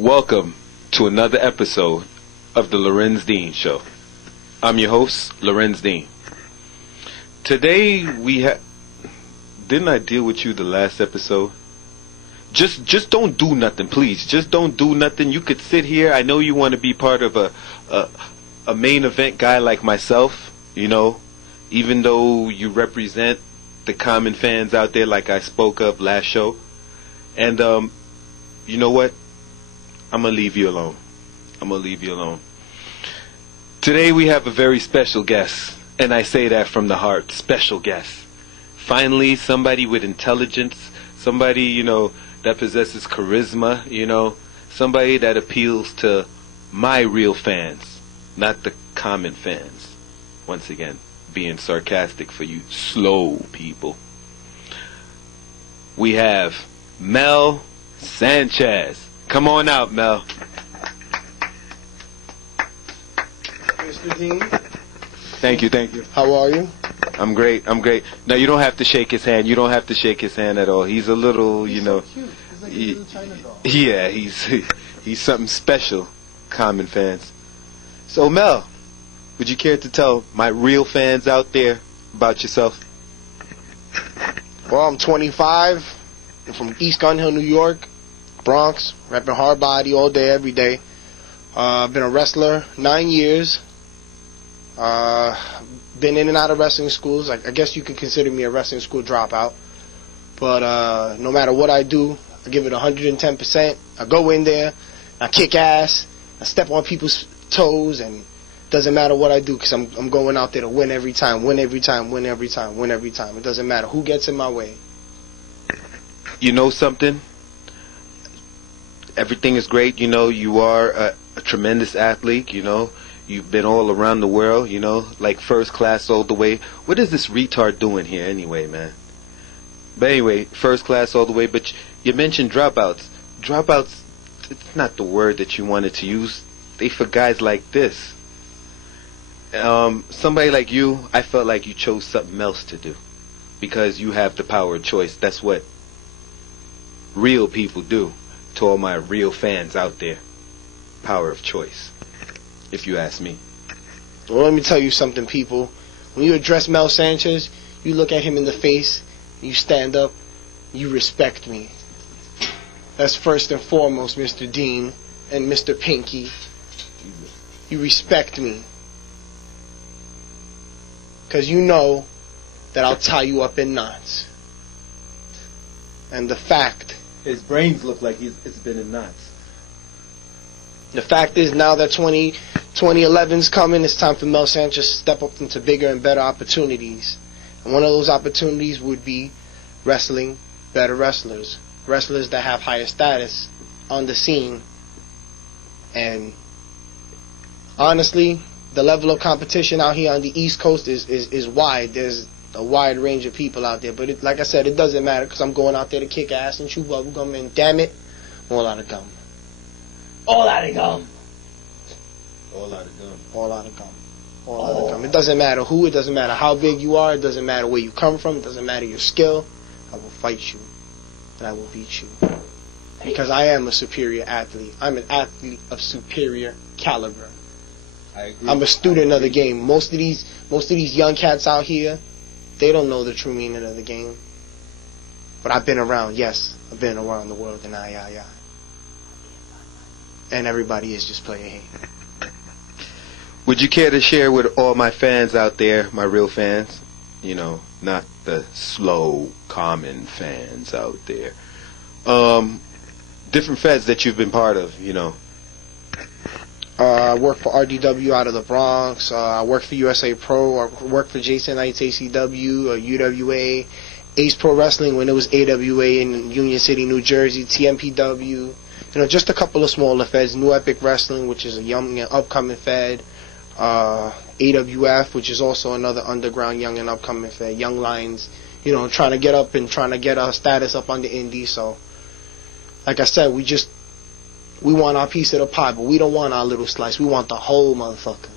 Welcome to another episode of the Larenz Dean Show. I'm your host, Larenz Dean. Today didn't I deal with you the last episode? Just don't do nothing, please. Just don't do nothing. You could sit here. I know you want to be part of a main event guy like myself, you know, even though you represent the common fans out there like I spoke of last show. And you know what? I'm going to leave you alone. Today we have a very special guest, and I say that from the heart. Special guest. Finally, somebody with intelligence, somebody, you know, that possesses charisma, you know, somebody that appeals to my real fans, not the common fans. Once again, being sarcastic for you slow people. We have Mel Sanchez. Come on out, Mel. Mr. Dean. Thank you. How are you? I'm great. Now, you don't have to shake his hand. You don't have to shake his hand at all. He's a little, you know. So cute. He's like a little China doll. Yeah, he's something special, common fans. So, Mel, would you care to tell my real fans out there about yourself? Well, I'm 25. I'm from East Gun Hill, New York, Bronx, rapping hard body all day, every day. I've been a wrestler 9 years. Been in and out of wrestling schools. I guess you can consider me a wrestling school dropout. But no matter what I do, I give it 110%. I go in there, I kick ass, I step on people's toes, and doesn't matter what I do because I'm going out there to win every time. It doesn't matter who gets in my way. You know something? Everything is great. You know, you are a tremendous athlete, you know. You've been all around the world, you know, like first class all the way. What is this retard doing here anyway, man? But anyway, first class all the way. But you mentioned dropouts. Dropouts, it's not the word that you wanted to use. They for guys like this. Somebody like you, I felt like you chose something else to do. Because you have the power of choice. That's what real people do. To all my real fans out there. Power of choice. If you ask me. Well, let me tell you something, people. When you address Mel Sanchez, you look at him in the face, you stand up, you respect me. That's first and foremost, Mr. Dean and Mr. Pinky. You respect me. Because you know that I'll tie you up in knots. And the fact... His brains look like it's been in knots. The fact is, now that 2011's coming, it's time for Mel Sanchez to step up into bigger and better opportunities. And one of those opportunities would be wrestling better wrestlers. Wrestlers that have higher status on the scene. And honestly, the level of competition out here on the East Coast is wide. There's a wide range of people out there. But like I said, it doesn't matter because I'm going out there to kick ass and chew bubble gum. And damn it, all out of gum. All out of gum. It doesn't matter who, it doesn't matter how big you are, it doesn't matter where you come from, it doesn't matter your skill. I will fight you, and I will beat you. Because I am a superior athlete. I'm an athlete of superior caliber. I agree. I'm a student of the game. Most of these young cats out here, they don't know the true meaning of the game. But I've been around, yes. I've been around the world, and and everybody is just playing hate. Would you care to share with all my fans out there, my real fans? You know, not the slow, common fans out there. Different feds that you've been part of, you know. I work for RDW out of the Bronx. I work for USA Pro. I work for Jason Knight's ACW, UWA, Ace Pro Wrestling when it was AWA in Union City, New Jersey, TMPW. You know, just a couple of smaller feds. New Epic Wrestling, which is a young and upcoming fed. AWF, which is also another underground young and upcoming fed. Young Lions, you know, trying to get up and trying to get our status up on the indies. So, like I said, we want our piece of the pie, but we don't want our little slice. We want the whole motherfucker.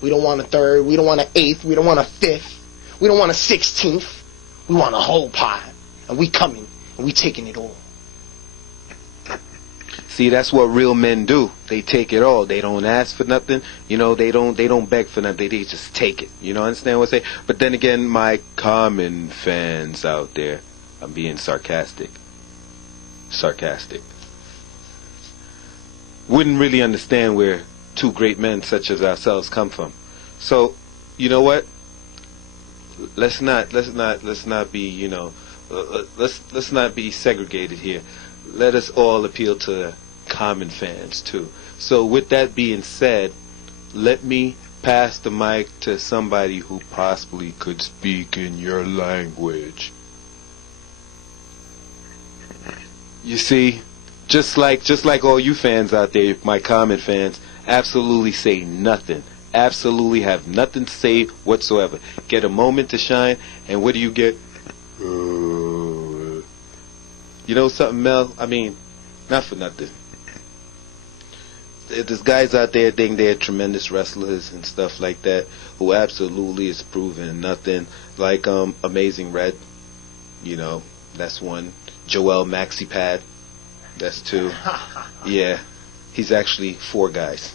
We don't want a third. We don't want an eighth. We don't want a fifth. We don't want a 16th. We want a whole pie. And we coming. And we taking it all. See, that's what real men do. They take it all. They don't ask for nothing. You know, they don't beg for nothing. They just take it. You know, understand what I say? But then again, my common fans out there, I'm being sarcastic. Wouldn't really understand where two great men such as ourselves come from. So, you know what? Let's not be, you know, let's not be segregated here. Let us all appeal to common fans too. So with that being said, let me pass the mic to somebody who possibly could speak in your language. You see, just like all you fans out there, my common fans, absolutely say nothing. Absolutely have nothing to say whatsoever. Get a moment to shine, and what do you get? You know something, Mel? I mean, not for nothing. There's guys out there think they're tremendous wrestlers and stuff like that, who absolutely is proving nothing. Like Amazing Red, you know, that's one. Joel Maxipad, that's two. Yeah, he's actually 4 guys,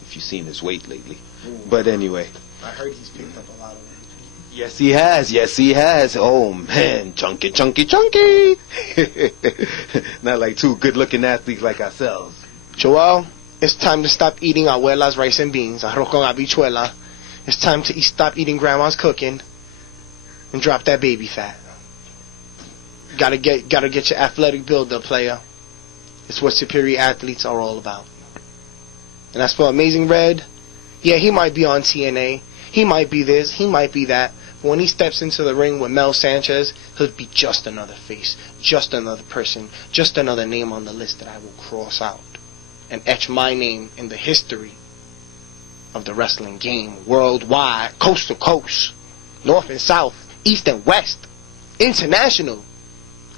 if you've seen his weight lately. Ooh. But anyway. I heard he's picked up a lot of weight. Yes, he has. Oh, man. Chunky. Not like 2 good-looking athletes like ourselves. Joel, it's time to stop eating abuela's rice and beans, arroz con habichuela. It's time to stop eating grandma's cooking and drop that baby fat. Gotta get your athletic build up, player. It's what superior athletes are all about. And as for Amazing Red, yeah, he might be on TNA. He might be this, he might be that. But when he steps into the ring with Mel Sanchez, he'll be just another face, just another person, just another name on the list that I will cross out and etch my name in the history of the wrestling game worldwide, coast to coast, north and south, east and west, international,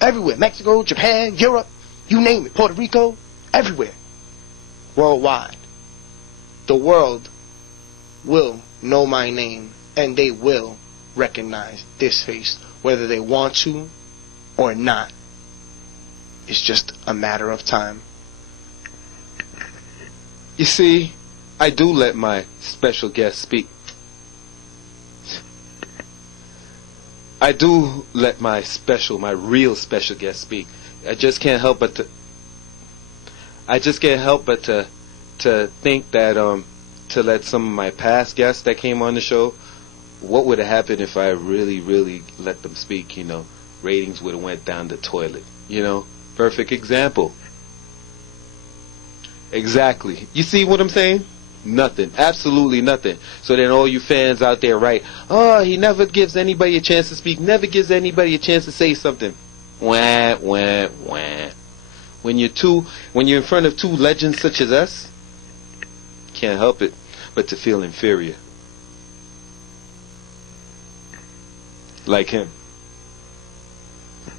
everywhere. Mexico, Japan, Europe, you name it, Puerto Rico, everywhere, worldwide. The world will know my name, and they will recognize this face, whether they want to or not. It's just a matter of time. You see, I do let my special guest speak. I do let my real special guest speak. I just can't help but to think that to let some of my past guests that came on the show, what would have happened if I really let them speak, you know? Ratings would have went down the toilet, you know? Perfect example. Exactly. You see what I'm saying? Nothing. Absolutely nothing. So then all you fans out there write, oh, he never gives anybody a chance to speak, never gives anybody a chance to say something. Wah, wah, wah. When you're in front of 2 legends such as us, can't help it but to feel inferior. Like him.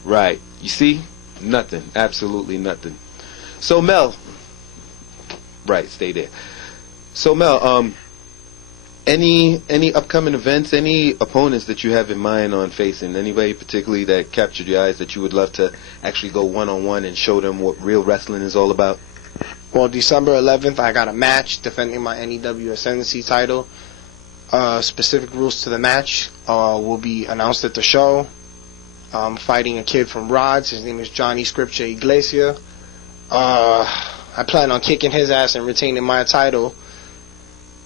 Right. You see? Nothing. Absolutely nothing. So Mel. Right, stay there. So Mel, any upcoming events, any opponents that you have in mind on facing, anybody particularly that captured your eyes that you would love to actually go one-on-one and show them what real wrestling is all about? Well, December 11th, I got a match defending my NEW Ascendancy title. Specific rules to the match will be announced at the show. I'm fighting a kid from Rods. His name is Johnny Scripture Iglesia. I plan on kicking his ass and retaining my title.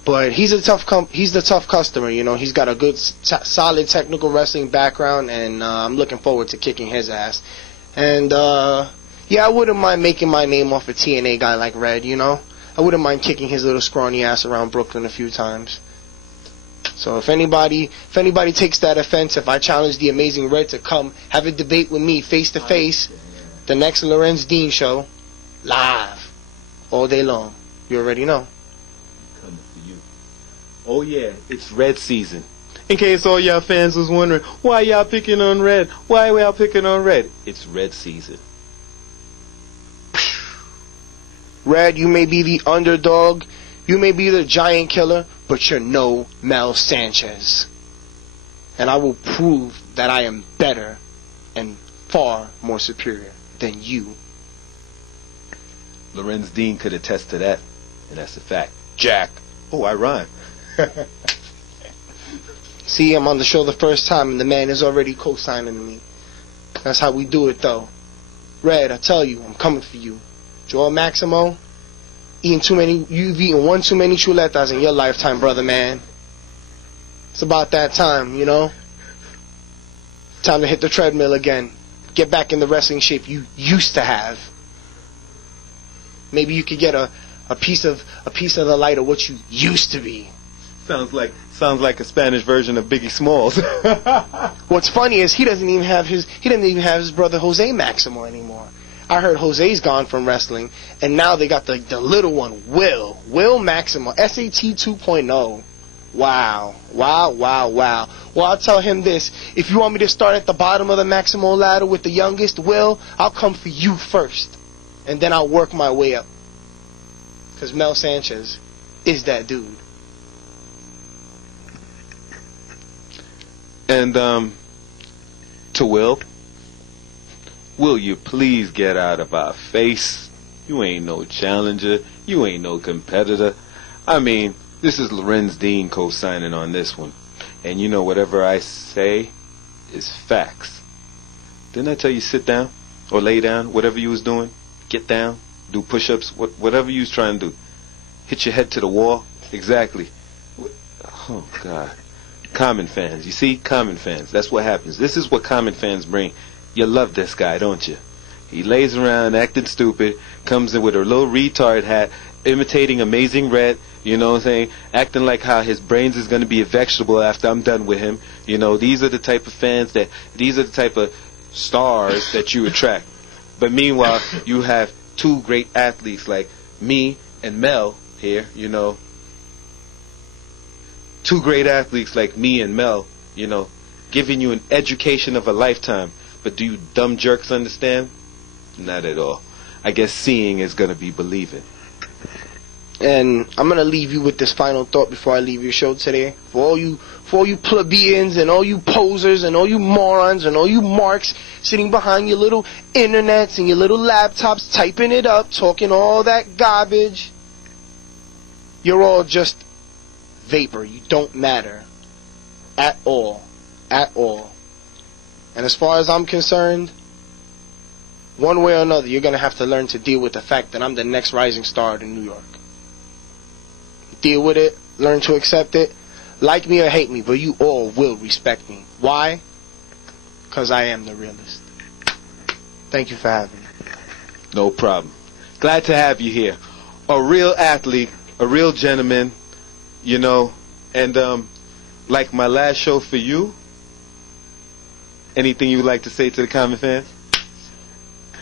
But he's the tough customer, you know. He's got a good, solid technical wrestling background, and I'm looking forward to kicking his ass. And yeah, I wouldn't mind making my name off a TNA guy like Red, you know. I wouldn't mind kicking his little scrawny ass around Brooklyn a few times. So if anybody takes that offense, if I challenge the Amazing Red to come have a debate with me face to face, the next Larenz Dean show, live, all day long. You already know. Coming for you. Oh yeah, it's Red season. In case all y'all fans was wondering, why y'all picking on Red? Why y'all picking on Red? It's Red season. Red, you may be the underdog, you may be the giant killer, but you're no Mel Sanchez. And I will prove that I am better and far more superior than you. Lorenz Dean could attest to that, and that's a fact. Jack. Oh, I rhyme. See, I'm on the show the first time, and the man is already co-signing me. That's how we do it, though. Red, I tell you, I'm coming for you. Joel Maximo, you've eaten one too many chuletas in your lifetime, brother, man. It's about that time, you know? Time to hit the treadmill again. Get back in the wrestling shape you used to have. Maybe you could get a piece of the light of what you used to be. Sounds like a Spanish version of Biggie Smalls. What's funny is he doesn't even have his brother Jose Maximo anymore. I heard Jose's gone from wrestling, and now they got the little one, Will Maximo, SAT 2.0. Wow. Well, I'll tell him this. If you want me to start at the bottom of the Maximo ladder with the youngest, Will, I'll come for you first. And then I'll work my way up. Because Mel Sanchez is that dude. And, to will you please get out of our face? You ain't no challenger. You ain't no competitor. I mean, this is Lorenz Dean co-signing on this one. And you know, whatever I say is facts. Didn't I tell you sit down or lay down, whatever you was doing? Get down, do push-ups, whatever you was trying to do. Hit your head to the wall. Exactly. Oh, God. Common fans. You see? Common fans. That's what happens. This is what common fans bring. You love this guy, don't you? He lays around acting stupid, comes in with a little retard hat, imitating Amazing Red, you know what I'm saying? Acting like how his brains is going to be a vegetable after I'm done with him. You know, these are the type of fans these are the type of stars that you attract. But meanwhile, you have two great athletes like me and Mel here, you know. Two great athletes like me and Mel, you know, giving you an education of a lifetime. But do you dumb jerks understand? Not at all. I guess seeing is going to be believing. And I'm going to leave you with this final thought before I leave your show today. For all you plebeians and all you posers and all you morons and all you marks sitting behind your little internets and your little laptops typing it up, talking all that garbage, you're all just vapor. You don't matter at all. At all. And as far as I'm concerned, one way or another, you're going to have to learn to deal with the fact that I'm the next rising star in New York. Deal with it. Learn to accept it. Like me or hate me, but you all will respect me. Why? Because I am the realist. Thank you for having me. No problem. Glad to have you here. A real athlete, a real gentleman, you know, and like my last show for you, anything you would like to say to the common fans?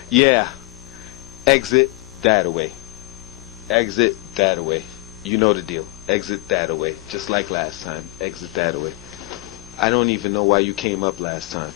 Yeah. Exit that away. Exit that away. You know the deal. Exit that away. Just like last time. Exit that away. I don't even know why you came up last time.